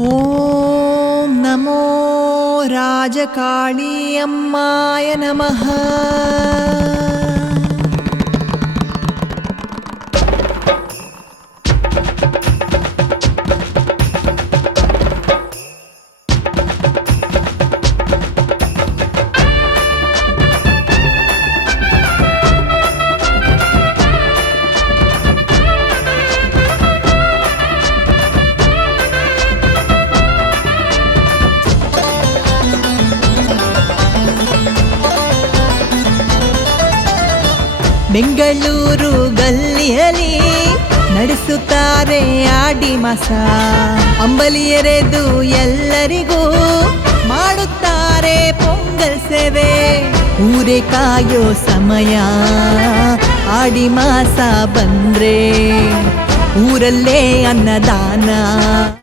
ಓಂ ನಮೋ ರಾಜಕಾಳಿ ಅಮ್ಮಾಯ ನಮಃ. ಬೆಂಗಳೂರು ಗಲ್ಲಿಯಲ್ಲಿ ನಡೆಸುತ್ತಾರೆ ಆಡಿ ಮಾಸ. ಅಂಬಲಿ ಎರೆದು ಎಲ್ಲರಿಗೂ ಮಾಡುತ್ತಾರೆ ಪೊಂಗಲ್ ಸೇವೆ. ಊರೇ ಕಾಯೋ ಸಮಯ ಆಡಿ ಮಾಸ ಬಂದ್ರೆ ಊರಲ್ಲೇ ಅನ್ನದಾನ.